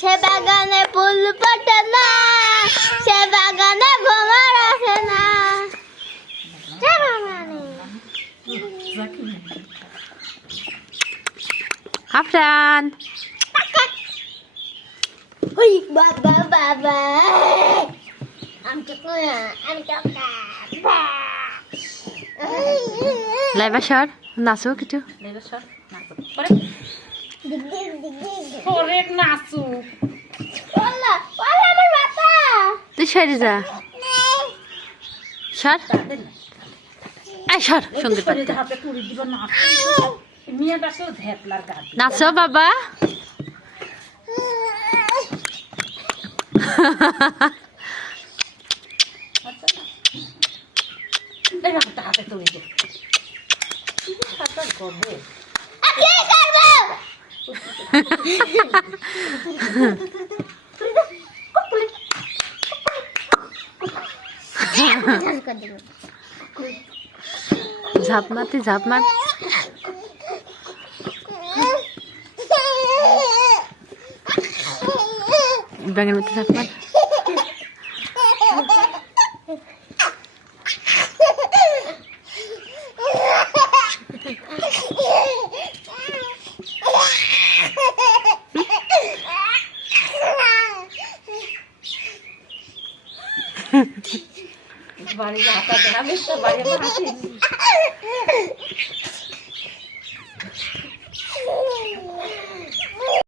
সে বাগানে ফুল ফোটে না, সে বাগানে ভ্রমর আসে না। আফরান ওই বাবা বাবা আমি তো লাইবা সর নাচো কিছু তুই সরে যা সর এই সর সঙ্গীত নাচো বাবা ঝাপ মারতে ঝাপ মার ব্যাঙের মধ্যে ঝাপ মার বাড়ি হাতা দেখাবে তো বাড়ি